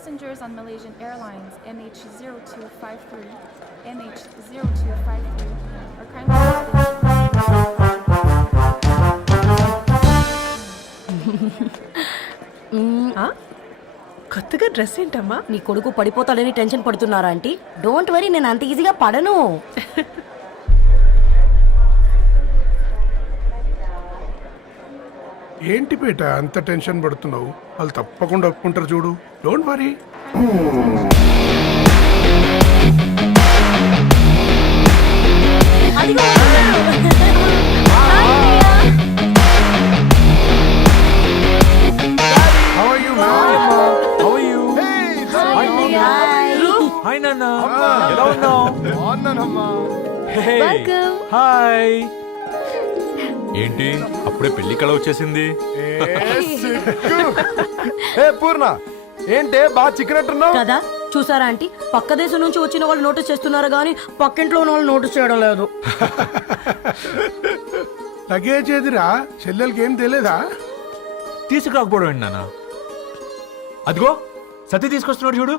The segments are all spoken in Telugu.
Passengers on Malaysian Airlines MH0253, MH0253 are kindly కొత్తగా డ్రెస్ ఏంటమ్మా? నీ కొడుకు పడిపోతాడని టెన్షన్ పడుతున్నారా ఆంటీ? డోంట్ వరీ, నేను అంత ఈజీగా పడను. ఏంటి పేట అంత టెన్షన్ పడుతున్నావు? వాళ్ళు తప్పకుండా ఒప్పుకుంటారు చూడు. Don't worry. హాయ్. ఏంటి అప్పుడే పెళ్లి కళ వచ్చేసింది? పూర్ణ ఏంటే బాగా చిక్కినట్టున్నావు కదా. చూసారా ఆంటీ, పక్క దేశం నుంచి వచ్చిన వాళ్ళు నోటీస్ చేస్తున్నారు కానీ పక్కింట్లో ఉన్న వాళ్ళు నోటీస్ చేయడం లేదు. లగేజ్ ఏదిరా? చెల్లెలకి ఏం తెలియదా? తీసుకురాకపోవడం ఏంటి నాన్న? అదిగో సతీ తీసుకొస్తున్నాడు చూడు.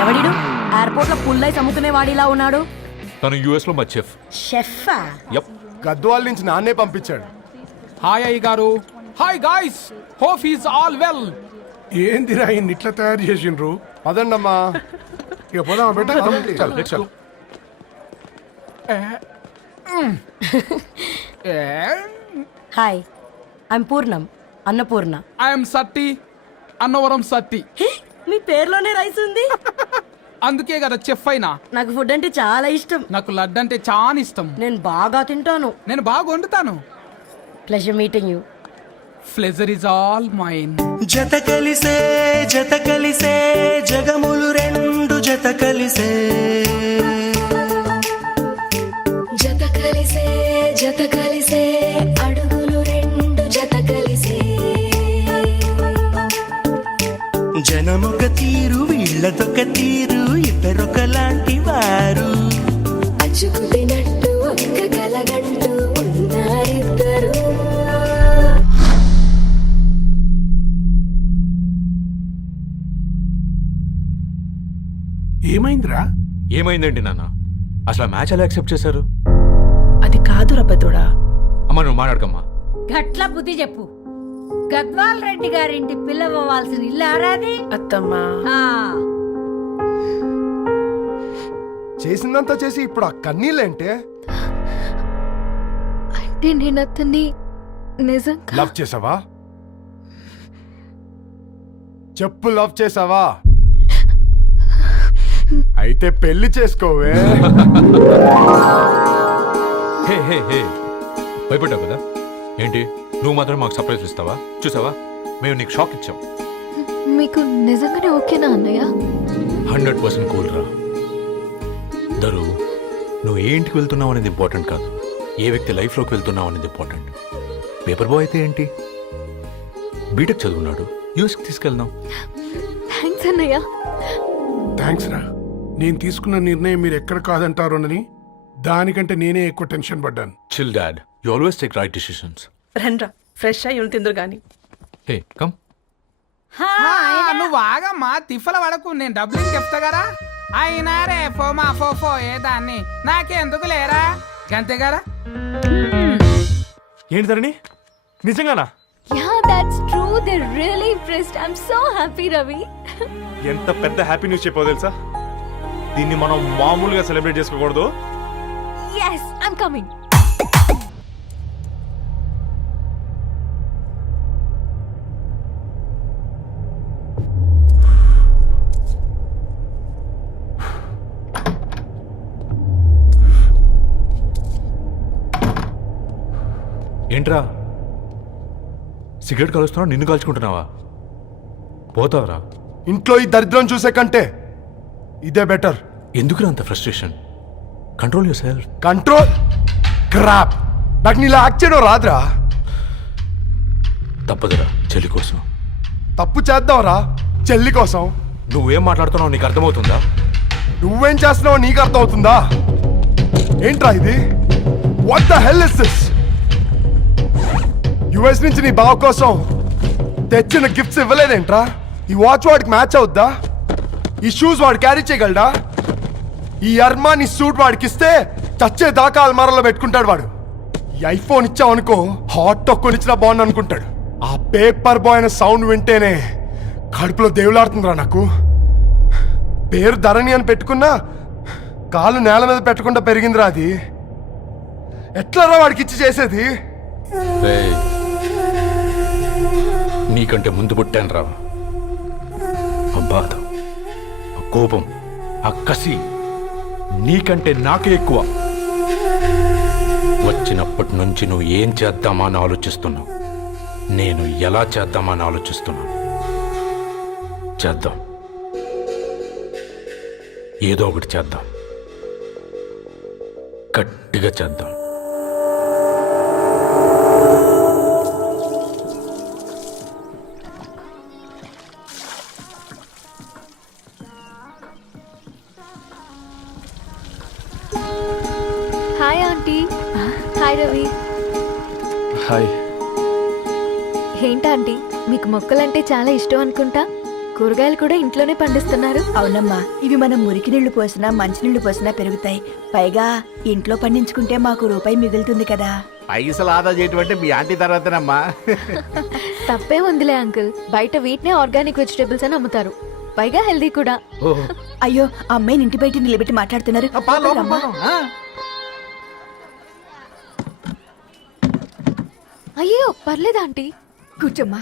ఎవడిడు ఎయిర్పోర్ట్ లో పుల్లై సముకునే వాడిలా ఉన్నాడు? తను యుఎస్ లో మా చెఫ్. షెఫా? యప్. గద్వాల నుంచి నాన్నే పంపించాడు. హాయ్ అయ్య గారు. Hi guys, hope is all well. ఏందిరా ఇన్ని ఇట్లా తయారు చేసిండ్రు? పదండమ్మా. ఇక పోదామా బెట? చల్. Hi, I'm Purnam, Annapurna. I'm Satti, Annavaram Satti. మీ పేర్లోనే రైస్ ఉంది. అందుకే కదా చెఫ్ అయినా. నాకు ఫుడ్ అంటే చాలా ఇష్టం. నాకు లడ్డు అంటే చాలా ఇష్టం. నేను బాగా తింటాను. నేను బాగా వండుతాను. Pleasure meeting you. Pleasure is all mine. జత కలిసే జగములు రెండు జత కలిసే, జత కలిసే అడుగులు రెండు జత కలిసే, జనమొక తీరు వీళ్ళదొక తీరు, ఇద్దరొకలాంటి వారు, అచ్చుకుతినట్టు ఒక్క కలగంటూ ఉన్నారిద్దరు. ఏమైందిరా? ఏమైందేంటి నాన్న? అసలు ఆ మ్యాచ్ ఎలా యాక్సెప్ట్ చేశారు? అది కాదు రబ్బతోడా. అమ్మ నువ్వు మాట్లాడకమ్మా. గట్ల బుద్ధి చెప్పు. గద్వాల్ రెడ్డి గారింటి పిల్లవ్వాల్సిన ఇల్లు ఆరాది. అత్తమ్మా చేసిందంతా చేసి ఇప్పుడు ఆ కన్నీళ్ళేంటే? అంటే నేను అతన్ని నిజంగా లవ్ చేసావా? చెప్పు, లవ్ చేసావా? అయితే పెళ్లి చేసుకోవే. హే హే హే, భయపడ్డావు కదా? ఏంటి నువ్వు మాత్రం మాకు సర్ప్రైజ్ ఇస్తావా? చూసావా, మేము నీకు షాక్ ఇచ్చాం. మీకు నిజంగానే ఓకేనా అన్నయ్య? 100% కూల్ రా. దరు, నువ్వు ఏ ఇంటికి వెళ్తున్నావు అనేది ఇంపార్టెంట్ కాదు, ఏ వ్యక్తి లైఫ్లోకి వెళ్తున్నావు అనేది ఇంపార్టెంట్. పేపర్ బాయ్ అయితే ఏంటి, బీటెక్ చదువున్నాడు, యూఎస్కి తీసుకెళ్దాం. థ్యాంక్స్ అన్నయ్య. థ్యాంక్స్ రా. నేను తీసుకున్న నిర్ణయం మీరు ఎక్కడ కాదంటారోనని దానికంటే నేనే ఎక్కువ టెన్షన్ పడ్డాను. Chill dad, you always take right decisions. రండ్రా, ఫ్రెష్ అయ్యి తిందురు గాని. Hey come. నువ్వు ఆగమ్మా, తిఫల పడకు. నేను డబ్బులు చెప్తా కదా. అయినా రే ఫో ఏ దాన్ని నాకెందుకు లేరా గంతే కదా. ఏంటి ధరణి, నిజంగానా? Yeah, that's true. They're really impressed. I'm so happy, Ravi. ఎంత పెద్ద హ్యాపీ న్యూస్ చెప్పావు తెలుసా? దీన్ని మనం మామూలుగా సెలబ్రేట్ చేసుకోకూడదు. Yes, I'm coming. ఏంట్రా సిగరెట్ కాలుస్తున్నావు, నిన్ను కాల్చుకుంటున్నావా? పోతావరా? ఇంట్లో ఈ దరిద్రం చూసే కంటే ఇదే బెటర్. ఎందుకు అంత frustration? Control your self. Control crap. నాకు నీలా యాక్ట్ చేయడం రాదురా. తప్పదురా, చెల్లి కోసం. తప్పు చేద్దాంరా చెల్లి కోసం. నువ్వేం మాట్లాడుతున్నావు నీకు అర్థమవుతుందా? నువ్వేం చేస్తున్నావో నీకు అర్థమవుతుందా? ఏంట్రా ఇది? What the hell is this? US నుంచి నీ బావ కోసం తెచ్చిన గిఫ్ట్స్ ఇవ్వలేదేంట్రా? ఈ వాచ్ వాడికి మ్యాచ్ అవుద్దా? ఈ షూస్ వాడు క్యారీ చేయగలడా? ఈ అర్మాని సూట్ వాడికి ఇస్తే చచ్చే దాకా అల్మారాలో పెట్టుకుంటాడు వాడు. ఈ ఐఫోన్ ఇచ్చావనుకో హాట్ టొక్కుని ఇచ్చినా బాగుంది అనుకుంటాడు. ఆ పేపర్ బాయ్ అనే సౌండ్ వింటేనే కడుపులో దేవులాడుతుందిరా నాకు. పేరు ధరణి అని పెట్టుకున్నా కాలు నేల మీద పెట్టకుండా పెరిగిందిరా అది. ఎట్లరా వాడికి ఇచ్చి చేసేది? రేయ్, నీకంటే ముందు పుట్టాను రా. ఆ బాధ, ఆ కోపం, ఆ కసి నీకంటే నాకే ఎక్కువ. వచ్చినప్పటి నుంచి నువ్వు ఏం చేద్దామా అని ఆలోచిస్తున్నావు. నేను ఎలా చేద్దామా అని ఆలోచిస్తున్నాను. చేద్దాం, ఏదో ఒకటి చేద్దాం, గట్టిగా చేద్దాం. Hi aunty. Hi Ravi. Hi. ఏంటా ఆంటీ, మీకు మొక్కలంటే చాలా ఇష్టం అనుకుంటా. కూరగాయలు కూడా ఇంట్లోనే పండిస్తున్నారు. అవునమ్మా, ఇవి మనం మురికి నీళ్లు పోసినా మంచినీళ్లు పోసినా పెరుగుతాయి. పైగా ఇంట్లో పండించుకుంటే మాకు రూపాయి మిగులుతుంది కదా. పైసలు ఆదా చేయటం అంటే మీ ఆంటీ తర్వాతనమ్మా. తప్పే ఉందిలే అంకుల్, బయట వీటినే ఆర్గానిక్ వెజిటేబుల్స్ అని అమ్ముతారు. పైగా హెల్దీ కూడా. అయ్యో, అమ్మాయిని ఇంటి బయట నిలబెట్టి మాట్లాడుతున్నారు. రమ్మా. అయ్యో పర్లేదు ఆంటీ. కూర్చోమ్మా,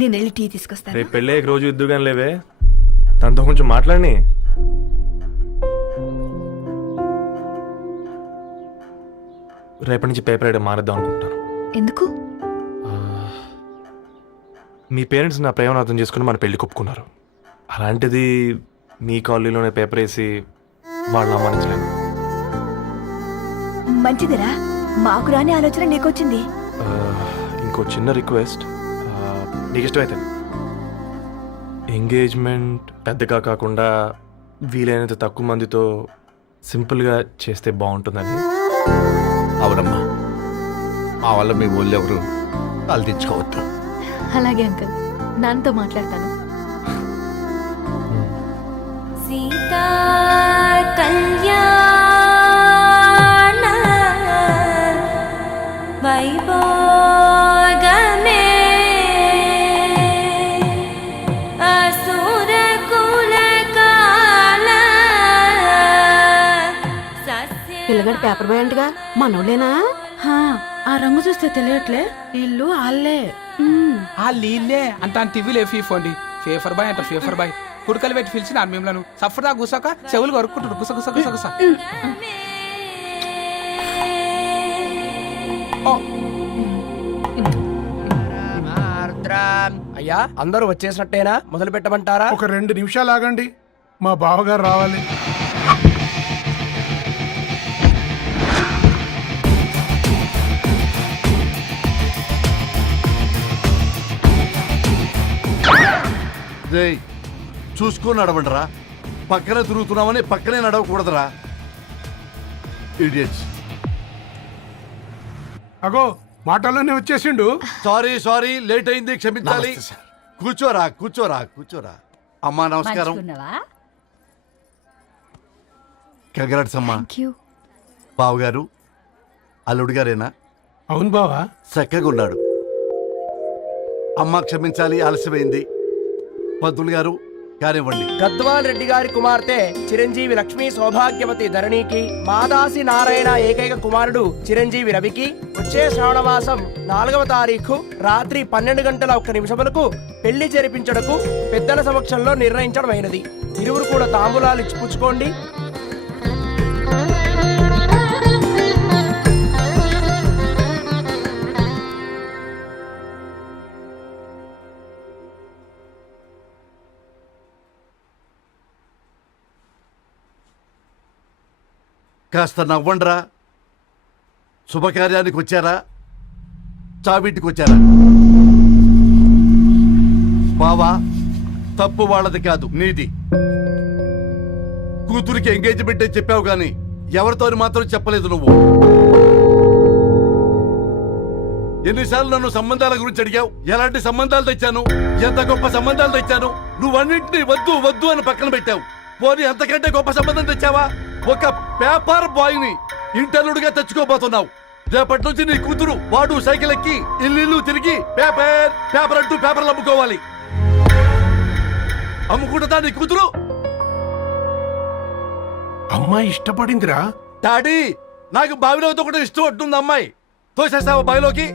నేను వెళ్ళి టీ తీసుకొస్తాను. రేపు పెళ్ళే రోజు ఇద్దుగాని లేవే, తనతో కొంచెం మాట్లాడి. రేపటి నుంచి పేపర్ వేయడం మారేద్దాం అనుకుంటాను. ఎందుకు? మీ పేరెంట్స్ నా ప్రేమను అర్థం చేసుకుని మన పెళ్లి ఒప్పుకున్నారు. అలాంటిది మీ కాలనీలోనే పేపర్ వేసి వాళ్ళని అవమానించలేను. మంచిదిరా, మాకు రాని ఆలోచన నీకొచ్చింది. ఇంకో చిన్న రిక్వెస్ట్, నీకు ఇష్టమైతే ఎంగేజ్మెంట్ పెద్దగా కాకుండా వీలైనంత తక్కువ మందితో సింపుల్గా చేస్తే బాగుంటుందని. అవునమ్మా, మా వల్ల మీ ఊళ్ళో ఎవరు తలదించుకోవద్దు. అలాగే అంకుల్, నాన్నతో మాట్లాడతాను. సీతా కళ్యాణ వైభోగమే అసుర కుల కాల. పిల్లగాడు పేపర్ బాయ్ అంటగా, మనోళ్ళేనా? ఆ రంగు చూస్తే తెలియట్లే, ఇల్లు ఆళ్ళే. ఆ లీల్లే అంత టీవీలో ఫీఫోండి. ఫేఫర్ బాయ్ అంట, ఫేఫర్ బాయ్. కుడుకలు పెట్టి పిలిచిన మిమ్మల్ని సఫర్దా గుసక చెవులు కొరుక్కుంటారు. గుస గుస గుస గుస. అయ్యా, అందరూ వచ్చేసినట్టేనా? మొదలు పెట్టమంటారా? ఒక 2 నిమిషాలు ఆగండి, మా బావగారు రావాలి. చూసుకొని నడవండిరా. పక్కన తిరుగుతున్నామని పక్కనే నడవకూడదురా. ఇడియట్స్. అగో మాటల్లోనే వచ్చేసిండు. సారీ లేట్ అయింది, క్షమించాలి. కూర్చోరా కూర్చోరా కూర్చోరా. అమ్మా నమస్కారం. కంగ్రాట్స్ అమ్మా. బావగారు అల్లుడు గారేనా? అవును బావా. చక్కగా ఉన్నాడు. అమ్మ క్షమించాలి, ఆలస్యమైంది. పంతులు గారు కానివ్వండి. గద్వాల్ రెడ్డి గారి కుమార్తె చిరంజీవి లక్ష్మీ సౌభాగ్యవతి ధరణికి, మాదాసి నారాయణ ఏకైక కుమారుడు చిరంజీవి రవికి వచ్చే శ్రావణమాసం 4వ తారీఖు రాత్రి 12:01 పెళ్లి జరిపించడకు పెద్దల సమక్షంలో నిర్ణయించడమైనది. ఇరువురు కూడా తాంబూలాలు ఇచ్చి పుచ్చుకోండి. కాస్త నవ్వండ్రా. శుభకార్యానికి వచ్చారా, చావింటికి వచ్చారా? బావా, తప్పు వాళ్ళది కాదు, నీది. కూతురికి ఎంగేజ్మెంట్ అని చెప్పావు గాని ఎవరితో అని మాత్రం చెప్పలేదు నువ్వు. ఎన్నిసార్లు నన్ను సంబంధాల గురించి అడిగావు? ఎలాంటి సంబంధాలు తెచ్చాను, ఎంత గొప్ప సంబంధాలు తెచ్చాను. నువ్వన్నింటినీ వద్దు వద్దు అని పక్కన పెట్టావు. పోనీ అంతకంటే గొప్ప సంబంధం తెచ్చావా? ఒక పేపర్ బాయ్ ని ఇంటర్లుడిగా తెచ్చుకోబోతున్నావు. రేపటి నుంచి నీ కూతురు వాడు సైకిల్ ఎక్కి ఇల్లు తిరిగి పేపర్ పేపర్ అంటూ పేపర్లు అమ్ముకోవాలి. అమ్ముకుంటుందా నీ కూతురు? అమ్మాయి ఇష్టపడిందిరా. డాడీ, నాకు బావిలోతో కూడా ఇష్టం అంటుంది అమ్మాయి. తోసేస్తావా బావిలోకి?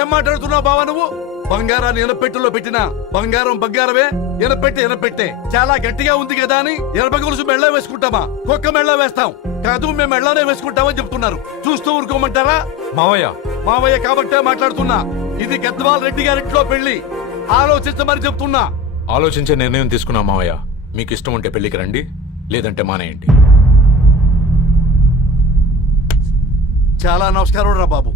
ఏం మాట్లాడుతున్నావు బావా నువ్వు? బంగారాన్ని ఎనపెట్టులో పెట్టినా బంగారం బంగారమే, ఎనపెట్టే చాలా గట్టిగా ఉంది కదా అని ఎనప గొలుసు మెళ్ళ వేసుకుంటామా? కుక్క మెళ్ళ వేస్తాం కాదు, మేము మెళ్ళనే వేసుకుంటామని చెప్తున్నారు. చూస్తూ ఊరుకోమంటారా? మావయ్య కాబట్టే మాట్లాడుతున్నా. ఇది గద్వాల్ రెడ్డి గారింట్లో పెళ్లి. ఆలోచించమని చెప్తున్నా. ఆలోచించే నిర్ణయం తీసుకున్నా మావయ్య. మీకు ఇష్టం ఉంటే పెళ్లికి రండి, లేదంటే మానేయండి. చాలా నమస్కారం రా బాబు.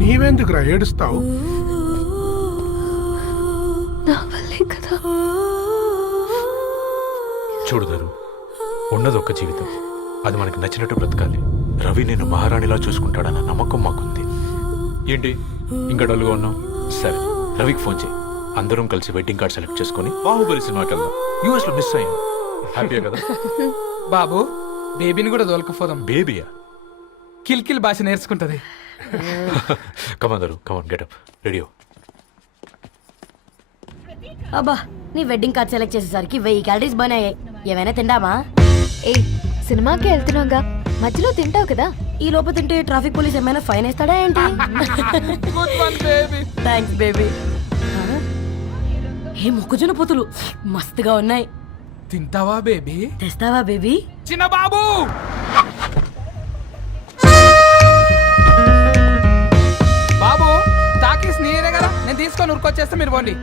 నీవెందుకురా ఏడుస్తావు? చూడుదారు, ఉన్నది ఒక్క జీవితం. అది మనకి నచ్చినట్టు బ్రతకాలి. రవి నేను మహారాణిలా చూసుకుంటాడన్న నమ్మకం మాకుంది. ఏంటి ఇంకా డల్గా ఉన్నావు? సరే, రవికి ఫోన్ చేయి. అందరం కలిసి వెడ్డింగ్ కార్డ్ సెలెక్ట్ చేసుకుని బాహుబలి సినిమాకి వెళ్దాం. యూఎస్ లో మిస్ అయ్యాం. హ్యాపీయా కదా? బాబు, బేబీని కూడా దొలకపోదాం. బేబీయా? కిల్కిల్ భాష నేర్చుకుంటది. కమాందరు, కమాన్ గెటప్ రెడీ. అబ్బా, నీ వెడ్డింగ్ కార్డ్ సెలెక్ట్ చేసేసరికి 1000 క్యాలరీస్ బర్న్ అయ్యాయి. ఏమైనా తిండామా? ఏ సినిమాకి వెళ్తున్నాగా, మధ్యలో తింటావు కదా. ఈ లోపు తింటే ట్రాఫిక్ పోలీస్ ఏమైనా ఫైన్ వేస్తాడా ఏంటి? Thanks baby. ఏ మొక్కజొన్న పొతులు మస్తుగా ఉన్నాయి. తింటావా బేబీ? తెస్తావా బేబీ? చిన్న బాబు, బాబు టాకీస్ నీరే కదా, నేను తీసుకొని ఉరుకొచ్చేస్తే మీరు పోండి.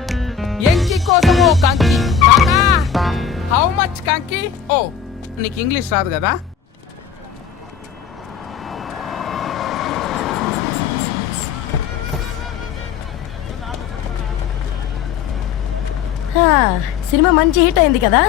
ఎంకి కోసం ఓ కంకి. హౌ మచ్ కంకి? ఓ, నీకు ఇంగ్లీష్ రాదు కదా? సినిమా మంచి హిట్ అయింది కదా?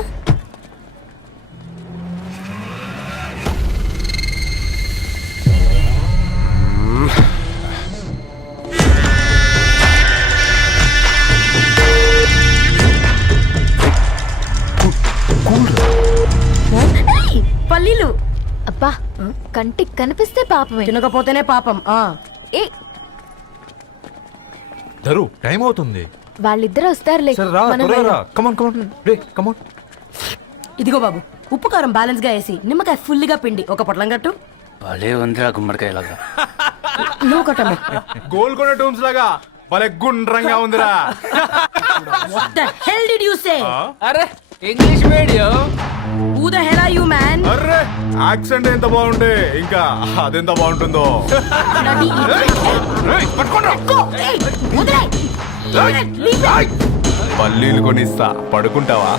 పల్లీలు. అబ్బా, కంటికి కనిపిస్తే పాపమే, తినకపోతేనే పాపం. ఏ దరు, టైం అవుతుంది. వాళ్ళిద్దరు వస్తారులే. మనం వెళ్దాం. ఇదిగో బాబు, ఉప్పు కారం బ్యాలెన్స్ గా వేసి నిమ్మకాయ ఫుల్ గా పిండి ఒక పొట్లం కట్టు. భలే ఉందిరా గుమ్మడికాయలాగా. నువ్వు కట్టమ్మా. గోల్కొండ టూమ్స్ లాగా భలే గుండ్రంగా ఉందిరా. What the hell did you say? అరే English medium. Who the hell are you, man? Array, accent ఎంత బాగుంటే ఇంకా అదెంత బాగుంటుందో. Bloody idiot. Go. Hey, వదిలేయ్. Leave it. పల్లీలు కొనిస్తా, పడుకుంటావా?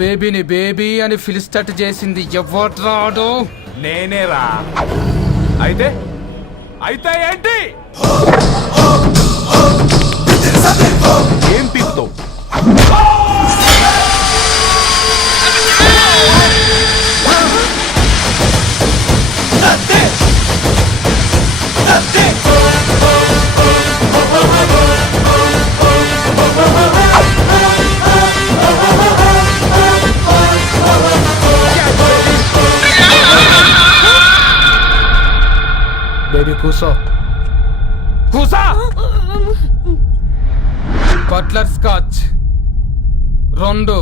బేబీని బేబీ అని పిలిచేటట్టు చేసింది ఎవరు రాడు? నేనేరా. అయితే అయితే ఏంటి? ఏం పీకుతావు? బేబీ కూసో. కూసా. బట్లర్ స్కాచ్ 2,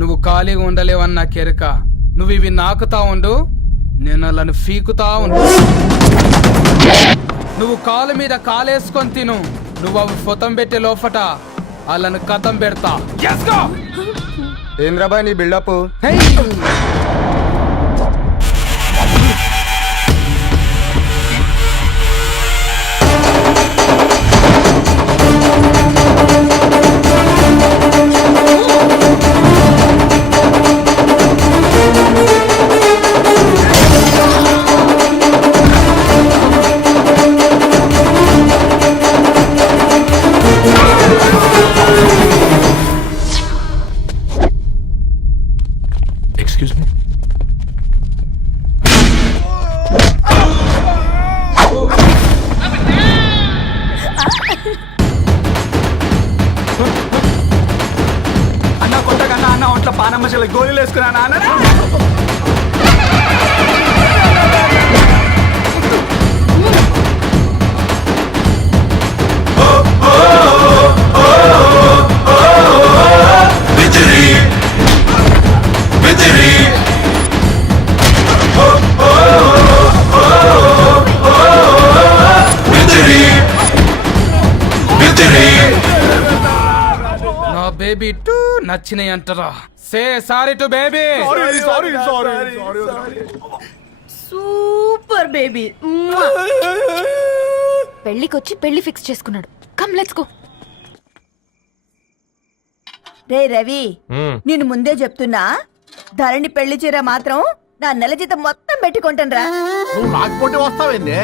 నువ్వు ఖాళీగా ఉండలేవన్న కెరక. నువ్వు ఇవి నాకుతా ఉండు, నేను అలాను ఫీకుతా ఉండు. నువ్వు కాలు మీద కాలేసుకొని తిను, నువ్వు అవి ఫొతం పెట్టే లోపట వాళ్ళను కథం పెడతా. ఏంద్రాబాయ్ నీ బిల్డప్? Excuse me. అన్న కొట్టకన్నా అన్న ఒంట్లో పానమ్మశల గోళీలు వేసుకున్నా అన్న. నా బేబీ టూ నచ్చినాయి అంటారా? Say sorry to baby. Super baby. పెళ్ళికొచ్చి పెళ్లి ఫిక్స్ చేసుకున్నాడు. Come let's go. రే రవి, నేను ముందే చెప్తున్నా, ధరణి పెళ్లి చీర మాత్రం నా నెల జీతం మొత్తం పెట్టుకుంటాను రా. నువ్వు నాకు పోటీ వస్తావేంది?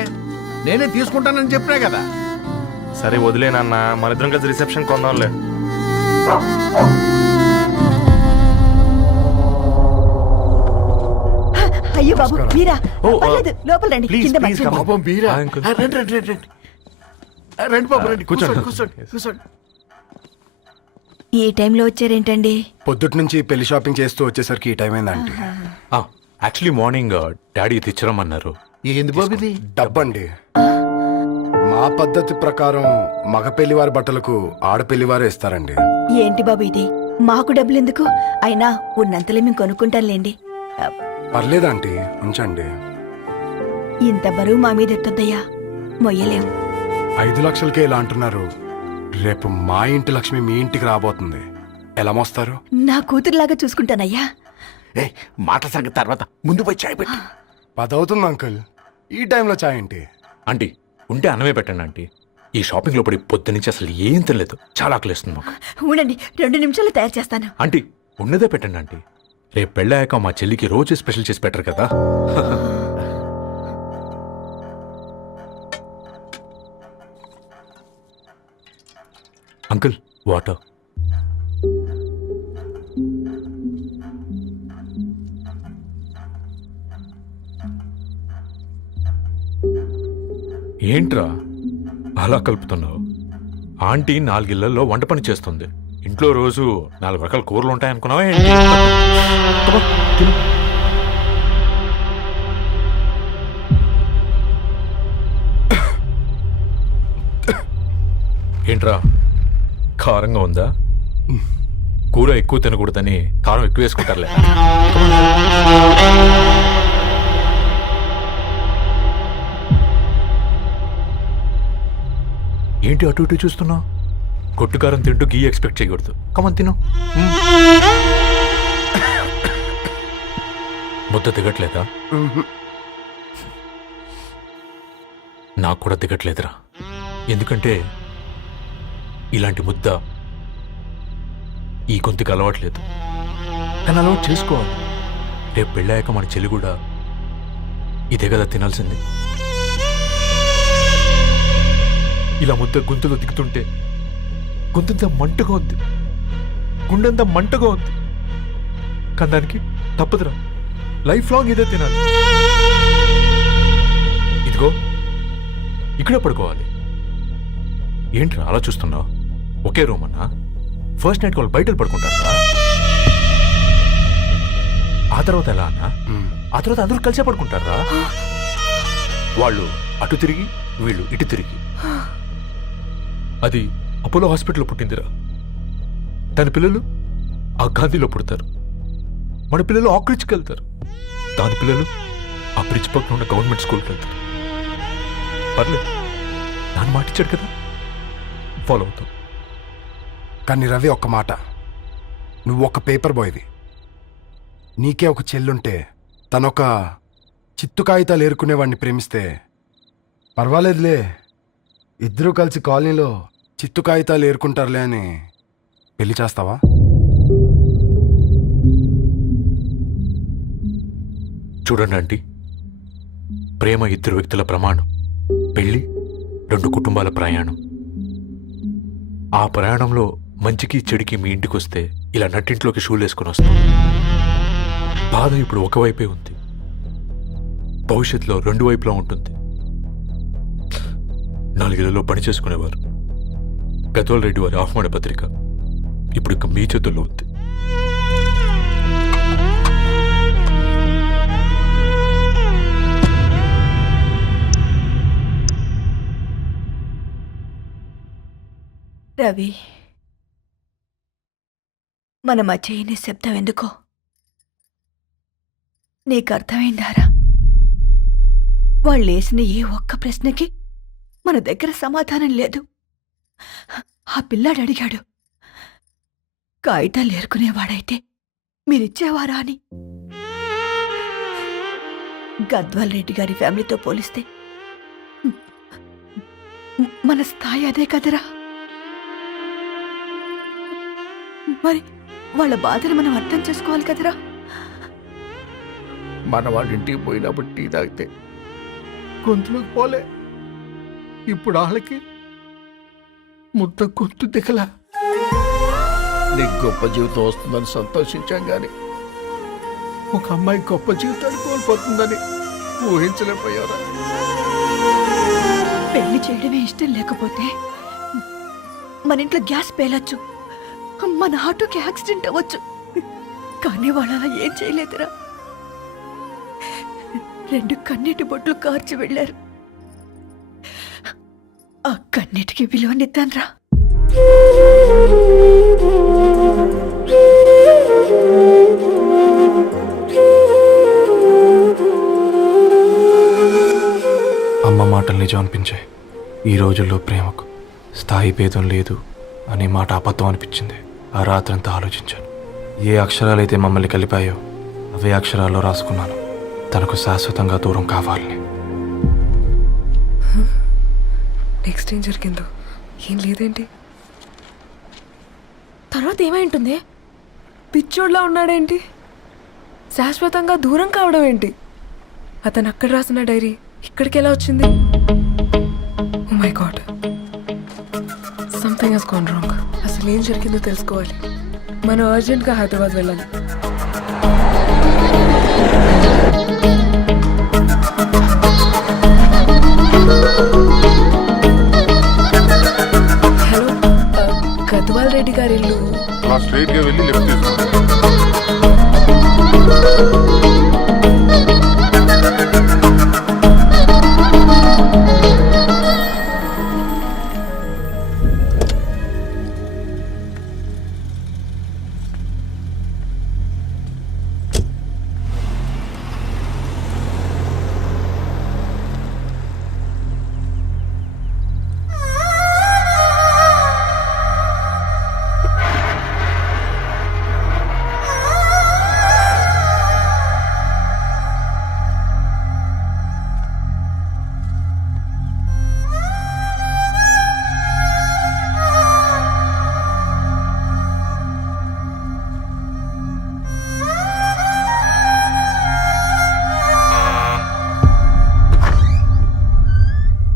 నేనే తీసుకుంటానని చెప్పినా కదా. సరే వదిలేనన్న, మన ఇద్దరం కలిసి రిసెప్షన్ కొందాంలే. అయ్యో బాబు మీరా? ఓ, పర్లేదు, లోపల రండి. ప్లీజ్, కింద ప్లీజ్, మర్చిపోయి. పాపం మీరా? Hi uncle. రండి రండి రండి రండి. రండి బాబు రండి, కూర్చోండి కూర్చోండి కూర్చోండి. ఈ టైంలో వచ్చారేంటండి? పొద్దుటి నుంచి పెళ్లి షాపింగ్ చేస్తూ వచ్చేసరికి ఈ టైం అయిందండి. యాక్చువల్లీ మార్నింగ్ డాడీ తెచ్చరమన్నారు. ఏంది బాబు ఇది? డబ్బండి. మా పద్ధతి ప్రకారం మగ పెళ్లివారి బట్టలకు ఆడపెళ్లివారే ఇస్తారండి. ఏంటి బాబు ఇది? మాకు డబ్బులు ఎందుకు? అయినా ఉన్నంతలే మేము కొనుక్కుంటాంలేండి. పర్లేదంటీ, ఉంచండి. ఇంత బరువు మా మీద ఎత్తొద్దయ్యా, మొయ్యలేం. 5 లక్షలకే ఇలా అంటున్నారు. రేపు మా ఇంటి లక్ష్మి మీ ఇంటికి రాబోతుంది. ఎలా మోస్తారు? నా కూతురులాగా చూసుకుంటానయ్యా. మాట సంగతి తర్వాత, ముందు పోయి చాయ్ పెట్టి. 10 అవుతుంది అంకుల్, ఈ టైంలో చాయ్ ఏంటి? ఆంటీ ఉంటే అన్నమే పెట్టండి ఆంటీ. ఈ షాపింగ్ లో పడి పొద్దు నుంచి అసలు ఏం తినలేదు, చాలా ఆకలిస్తుంది మాకు. ఉండండి, 2 నిమిషాలు తయారు చేస్తాను. ఆంటీ ఉన్నదే పెట్టండి ఆంటీ. రేపు పెళ్ళాక మా చెల్లికి రోజు స్పెషల్ చేసి పెట్టరు కదా. Uncle water. ఏంట్రా అలా కలుపుతున్నావు? ఆంటీ 4 ఇళ్లలో వంట పని చేస్తుంది. ఇంట్లో రోజు 4 రకాల కూరలు ఉంటాయనుకున్నావా ఏంటి? తిను. ఏంట్రా కారంగా ఉందా? కూర ఎక్కువ తినకూడదని కారం ఎక్కువ వేసుకుంటారులే. ఏంటి అటు ఇటు చూస్తున్నావు? కొట్టుకారం తింటూ గీ ఎక్స్పెక్ట్ చేయకూడదు. కమన్ తిను. ముద్ద దిగట్లేదా? నాకు కూడా దిగట్లేదురా. ఎందుకంటే ఇలాంటి ముద్ద ఈ గొంతుకి అలవాట్లేదు. కానీ అలవాటు చేసుకోవాలి. రేపు పెళ్ళాక మన చెల్లి కూడా ఇదే కదా తినాల్సింది. ఇలా ముద్ద గొంతులో దిగుతుంటే గొంతంతా మంటగా ఉంది, గుండెంతా మంటగా ఉంది. కానీ దానికి తప్పదురా, లైఫ్ లాంగ్ ఇదే తినాలి. ఇదిగో ఇక్కడే పడుకోవాలి. ఏంట్రా అలా చూస్తున్నావు? ఒకే రూమ్ అన్నా? ఫస్ట్ నైట్ వాళ్ళు బయట పడుకుంటారా? ఆ తర్వాత ఎలా అన్నా? ఆ తర్వాత అందరూ కలిసే పడుకుంటారా? వాళ్ళు అటు తిరిగి, వీళ్ళు ఇటు తిరిగి. అది అపోలో హాస్పిటల్లో పుట్టిందిరా. తన పిల్లలు ఆ గాంధీలో పుడతారు. మన పిల్లలు ఆక్రిడ్జ్కి వెళ్తారు, దాని పిల్లలు ఆ బ్రిడ్జ్ పక్కన ఉన్న గవర్నమెంట్ స్కూల్కి వెళ్తారు. పర్లేదు, నాన్న మాట ఇచ్చాడు కదా, ఫాలో అవుతాం. కానీ రవి ఒక్క మాట, నువ్వు ఒక పేపర్ బాయ్వి, నీకే ఒక చెల్లుంటే తనొక చిత్తు కాగితాలు ఏరుకునేవాడిని ప్రేమిస్తే పర్వాలేదులే, ఇద్దరూ కలిసి కాలనీలో చిత్తు కాగితాలు ఏరుకుంటారులే అని పెళ్లి చేస్తావా? చూడండి ఆంటీ, ప్రేమ ఇద్దరు వ్యక్తుల ప్రమాణం, పెళ్లి రెండు కుటుంబాల ప్రయాణం. ఆ ప్రయాణంలో మంచికి చెడుకి మీ ఇంటికి వస్తే ఇలా నట్టింట్లోకి షూలు వేసుకుని వస్తాం. బాధ ఇప్పుడు ఒకవైపే ఉంది, భవిష్యత్తులో రెండు వైపులా ఉంటుంది. 4 ఏళ్లలో పని చేసుకునేవారు గద్వాల్ రెడ్డి వారి ఆహ్వాన పత్రిక ఇప్పుడు ఇక మీ చేతుల్లో ఉంది. రవి, మన మధ్య ఈ నిశ్శబ్దం ఎందుకో నీకు అర్థమైందారా? వాళ్ళేసిన ఏ ఒక్క ప్రశ్నకి మన దగ్గర సమాధానం లేదు. ఆ పిల్లాడు అడిగాడు, కాగితాలు ఏరుకునేవాడైతే మీరిచ్చేవారా అని. గద్వాల్ రెడ్డి గారి ఫ్యామిలీతో పోలిస్తే మన స్థాయి అదే కదరా. మరి వాళ్ళ బాధను మనం అర్థం చేసుకోవాలి కదరా. మన వాళ్ళ ఇంటికి పోయినప్పుడు టీ తాగితే గొంతులోకి పోలే, ఇప్పుడు వాళ్ళకి ముద్ద గొంతు దిగలా. నీకు గొప్ప జీవితం వస్తుందని సంతోషించాం గాని ఒక అమ్మాయి గొప్ప జీవితాన్ని కోల్పోతుందని ఊహించలేకపోయారా? పెళ్లి చేయడమే ఇష్టం లేకపోతే మన ఇంట్లో గ్యాస్ పేలొచ్చు, మన ఆటోకి యాక్సిడెంట్ అవ్వచ్చు, కానీ వాళ్ళు అలా ఏం చేయలేదురా. 2 కన్నీటి బొట్లు కార్చి వెళ్ళారు. ఆ కన్నీటికి విలువనిద్దాన్రా. అమ్మ మాటలు నిజం అనిపించాయి. ఈ రోజుల్లో ప్రేమకు స్థాయి భేదం లేదు అనే మాట అబద్ధం అనిపించింది. ఆ రాత్రంతా ఆలోచించాను. ఏ అక్షరాలైతే మమ్మల్ని కలిపాయో అవే అక్షరాల్లో రాసుకున్నాను, తనకు శాశ్వతంగా దూరం కావాలని. నెక్స్ట్ ఏం జరిగిందో ఏం లేదేంటి? తర్వాత ఏమై ఉంటుంది? పిచ్చోడ్లా ఉన్నాడేంటి? శాశ్వతంగా దూరం కావడం ఏంటి? అతను అక్కడ రాసిన డైరీ ఇక్కడికి ఎలా వచ్చింది? Oh my god, something has gone wrong. అసలు ఏం జరిగిందో తెలుసుకోవాలి. మనం అర్జెంట్గా హైదరాబాద్ వెళ్ళాలి. హలో, గద్వాల్ రెడ్డి గారి ఇల్లు. స్ట్రైట్ గా వెళ్ళి లెఫ్ట్ తీసుకోండి.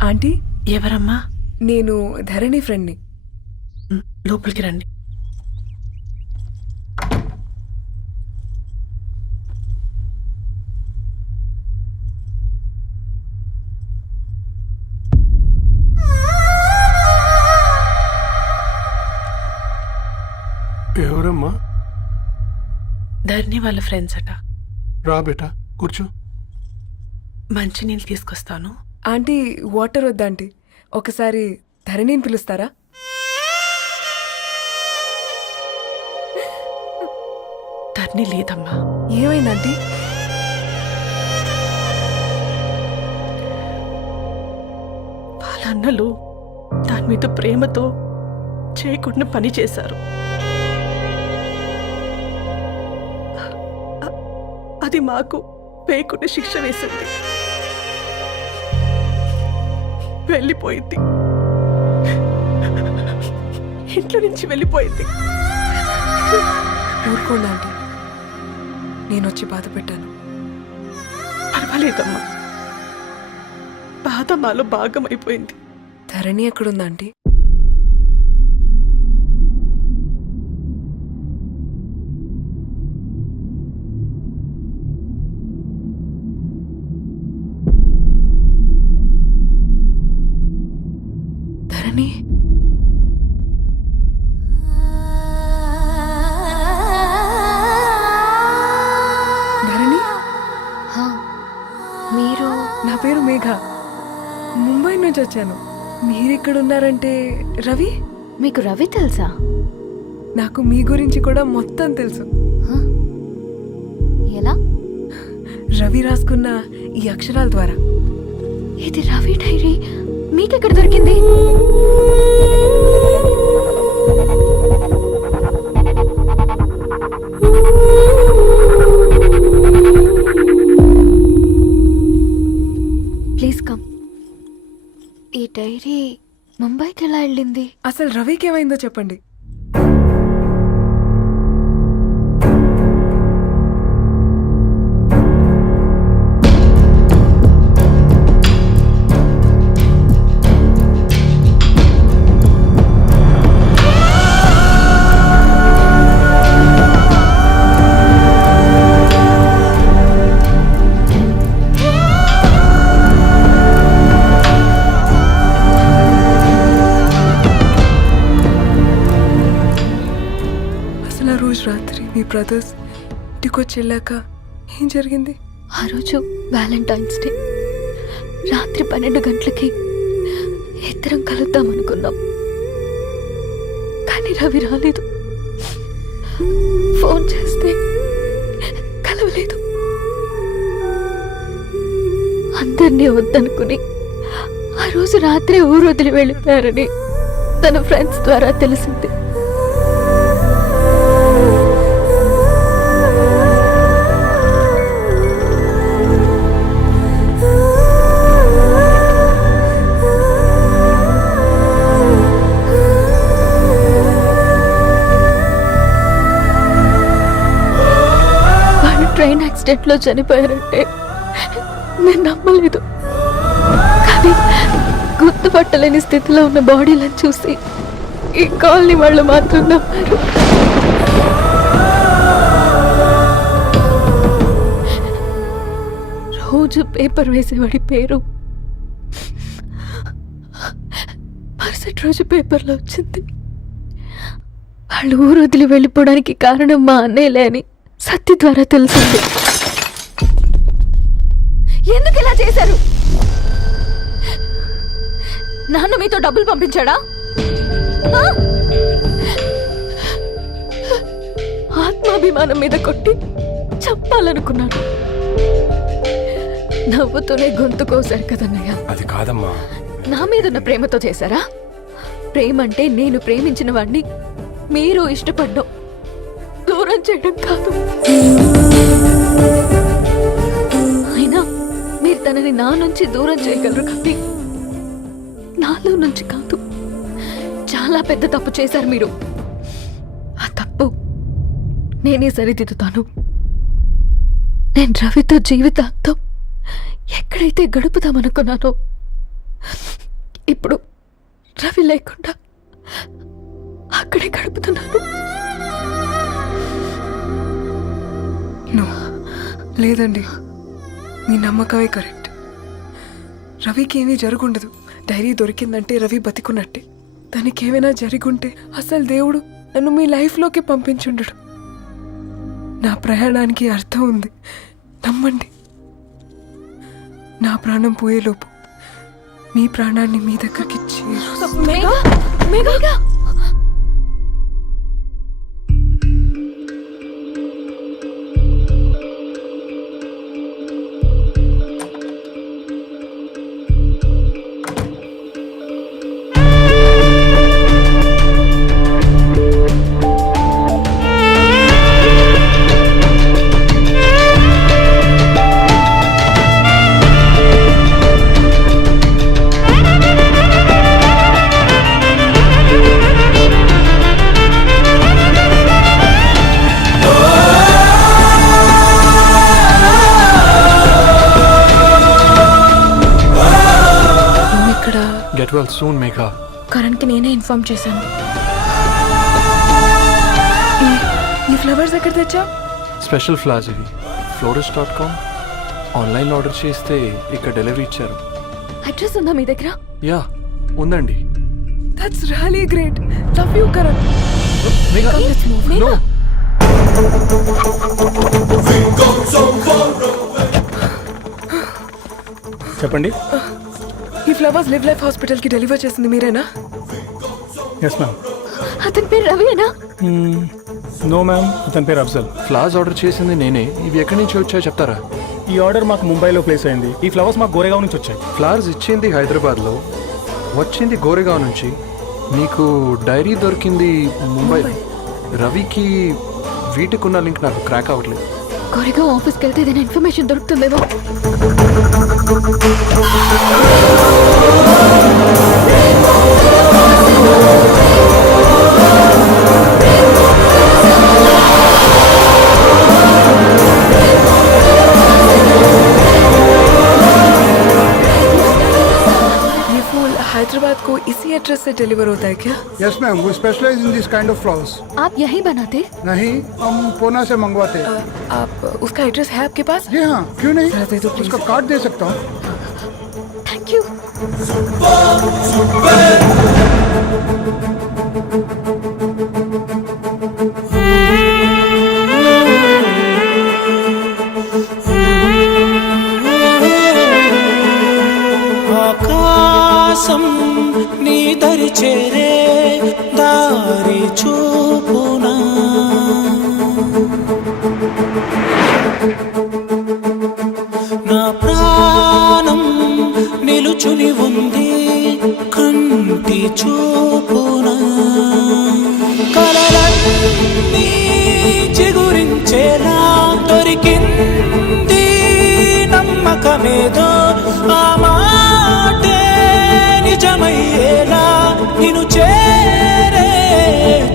ఆంటీ, ఎవరమ్మా? నేను ధరణి ఫ్రెండ్ని. లోపలికి రండి. ఎవరమ్మా? ధరణి వాళ్ళ ఫ్రెండ్స్ అట. రా బేటా, కూర్చో. మంచినీళ్ళు తీసుకొస్తాను. ఆంటీ, వాటర్ వద్దా ఆంటీ? ఒకసారి ధరణిని పిలుస్తారా? ధరణి లేదమ్మా. ఏమైందంటీ? వాళ్ళ అన్నలు దాని మీద ప్రేమతో చేయకుండా పని చేశారు. అది మాకు వేయకుండా శిక్ష వేసింది. వెళ్ళిపోయింది, ఇంట్లో నుంచి వెళ్ళిపోయింది. ఊరుకోండి ఆంటీ, నేను వచ్చి బాధ పెట్టాను. పర్వాలేదమ్మా, బాధ మాలో భాగమైపోయింది. ధరణి ఎక్కడుందా ఆంటీ? ధరణి ధరణి, మీరు? నా పేరు మేఘ, ముంబై నుంచి వచ్చాను. మీరెక్కడున్నారంటే? రవి? మీకు రవి తెలుసా? నాకు మీ గురించి కూడా మొత్తం తెలుసు. ఎలా? రవి రాసుకున్న ఈ అక్షరాల ద్వారా. ఇది రవి డైరీ మీకెక్కడ దొరికింది? Please come. ఈ డైరీ ముంబైకి ఎలా వెళ్ళింది? అసలు రవికి ఏమైందో చెప్పండి. రాత్రి మీ బ్రదర్స్ ఇంటికొచ్చి వెళ్ళాక ఏం జరిగింది? ఆ రోజు వ్యాలంటైన్స్ డే రాత్రి 12 గంటలకి ఇద్దరం కలుద్దాం అనుకున్నాం. కానీ రవి రాలేదు. ఫోన్ చేస్తే కలవలేదు. అందరినీ వద్దనుకుని ఆ రోజు రాత్రి ఊరు వదిలి వెళ్ళిపోయారని తన ఫ్రెండ్స్ ద్వారా తెలిసింది. ట్రైన్ యాక్సిడెంట్లో చనిపోయారంటే నేను నమ్మలేదు. కానీ గుర్తుపట్టలేని స్థితిలో ఉన్న బాడీలను చూసి ఈ కాలనీ వాళ్ళు మాత్రం నమ్మారు. రోజు పేపర్ వేసేవాడి పేరు మరుసటి రోజు పేపర్లో వచ్చింది. వాళ్ళు ఊరు వదిలి వెళ్ళిపోవడానికి కారణం మా అన్నయ్యలే అని సత్య ద్వారా తెలిసింది. ఎందుకు ఇలా చేశారు? నాన్న మీతో డబ్బులు పంపించాడా? ఆత్మాభిమానం మీద కొట్టి చంపాలనుకున్నాను. నవ్వుతూనే గొంతు కోసారు కదన్నయ్య. అది కాదమ్మా. నా మీదున్న ప్రేమతో చేశారా? ప్రేమ అంటే నేను ప్రేమించిన వాడిని మీరు ఇష్టపడ్డం, దూరం చేయడం కాదు. అయినా మీరు తనని నా నుంచి దూరం చేయగలరు కానీ నాలో నుంచి కాదు. చాలా పెద్ద తప్పు చేశారు మీరు. ఆ తప్పు నేనే సరిదిద్దుతాను. నేను రవితో జీవితాంతం ఎక్కడైతే గడుపుదామనుకున్నానో ఇప్పుడు రవి లేకుండా అక్కడే గడుపుతున్నాను. లేదండి, మీ నమ్మకమే కరెక్ట్. రవికి ఏమీ జరుగుండదు. డైరీ దొరికిందంటే రవి బతికున్నట్టే. దానికి ఏమైనా జరిగుంటే అసలు దేవుడు నన్ను మీ లైఫ్లోకి పంపించుండడు. నా ప్రయాణానికి అర్థం ఉంది, నమ్మండి. నా ప్రాణం పోయేలోపు మీ ప్రాణాన్ని మీ దగ్గరికి గెట్ వెల్ సూన్ మేఘ. కరణ్కి నేనే ఇన్ఫార్మ్ చేశాను. ఈ ఫ్లవర్స్ ఎక్కడ తెచ్చా? స్పెషల్ ఫ్లవర్స్ ఇవి. florist.com ఆన్లైన్లో ఆర్డర్ చేస్తే ఇక్కడ డెలివరీ ఇచ్చారు. అడ్రస్ ఉందా మీ దగ్గర? యా ఉందండి. That's really great. Love you Karan. No. చెప్పండి. ఈ ఫ్లవర్స్ లివ్ లైఫ్ హాస్పిటల్ కి డెలివర్ చేసింది మీరేనా? Yes ma'am. అతని పేరు రవియేనా? నో మ్యామ్, అతని పేరు అఫ్జల్. ఫ్లవర్స్ ఆర్డర్ చేసింది నేనే. ఇవి ఎక్కడి నుంచి వచ్చాయో చెప్తారా? ఈ ఆర్డర్ మాకు ముంబైలో ప్లేస్ అయింది. ఈ ఫ్లవర్స్ మాకు గోరేగావ్ నుంచి వచ్చాయి. ఫ్లవర్స్ ఇచ్చింది హైదరాబాద్లో, వచ్చింది గోరేగావ్ నుంచి. మీకు డైరీ దొరికింది ముంబై. రవికి వీటికి ఉన్న లింక్ నాకు క్రాక్ అవ్వట్లేదు. కోరిగా ఆఫీస్కి వెళ్తే ఏదైనా ఇన్ఫర్మేషన్ దొరుకుతుందేమో. ये फूल हैदराबाद को इसी एड्रेस से डिलीवर होता है क्या? Yes ma'am, we specialise in this kind of flowers. आप यही बनाते? नहीं, हम पूना से मंगवाते हैं. आप उसका एड्रेस है आपके पास? जी हाँ, क्यों नहीं. जरा दे दो प्लीज. उसका कार्ड दे सकता हूँ. Thank you. ఆకాశం నీ దరి చేరే దారి చూపునా, నా ప్రాణం నిలుచుని ఉంది కంటి చూపునా, కలలన్నీ చిగురించేలా దొరికింది నమ్మకమేదో, ఆ మాటే నిజమయ్యేలా నిన్ను చేరే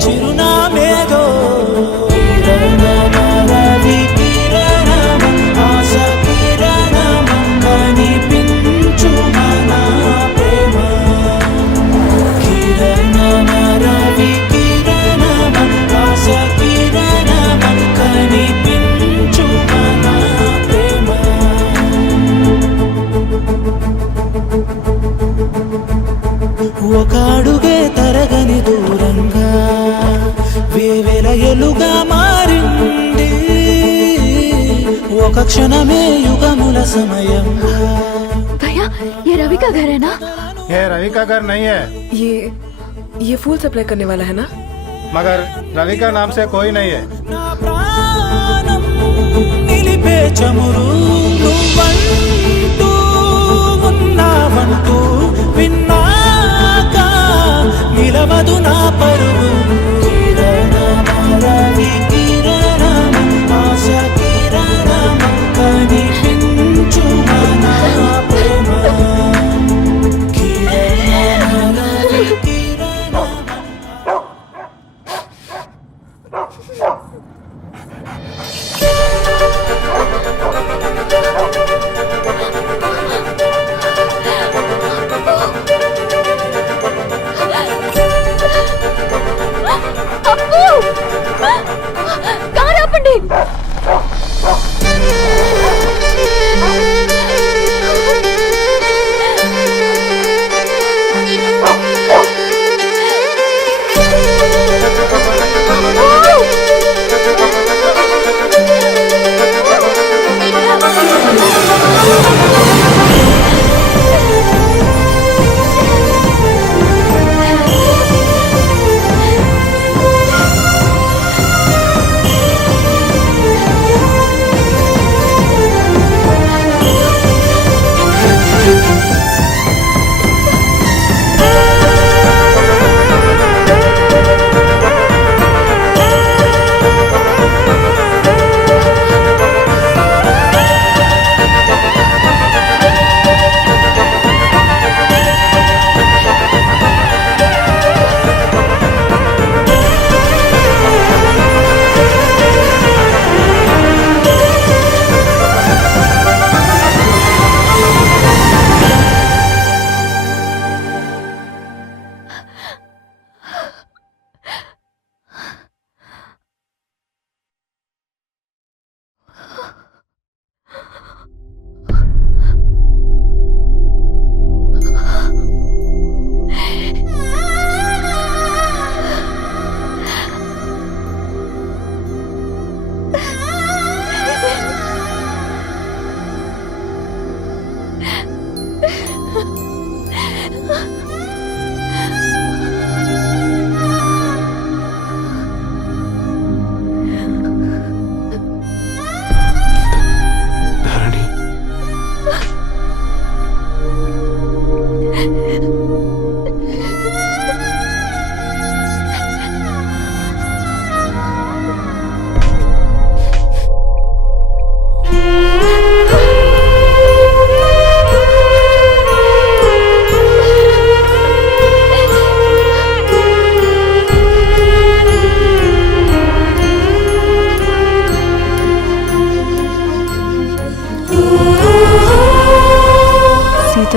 చిరునామేదో. రవి కిరణమ ఆశ కిరణమ కనిపించు మన ప్రేమ. కిరణమ రవి కిరణమ ఆశ కిరణమ కనిపించు మన ప్రేమ. ఒక అడుగే తరగని దూరంగా వేవేల ఎలుగా మారింది, ఒక క్షణమే యుగముల సమయంగా. भैया ये रवि का घर है ना? ये रवि का घर नहीं है, ये फूल सप्लाई करने वाला है ना? मगर रवि का नाम से कोई नहीं है. నా ప్రాణం నిలిపే చమురు నువ్వంటూ ఉన్నావంటూ విన్నాక నిలవదు నా పరువు. కిరణమ రవి కిరణమ ఆశ కిరణమ కనిపించు మన ప్రేమ. కిరణమ రవి కిరణమ. అప్పు! కారు ఆపండి.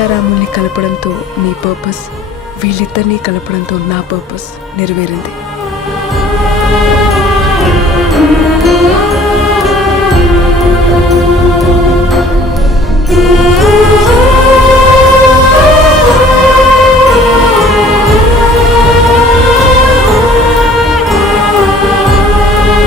సీతారాముల్ని కలపడంతో నీ పర్పస్, వీళ్ళిద్దరినీ కలపడంతో నా పర్పస్ నెరవేరింది.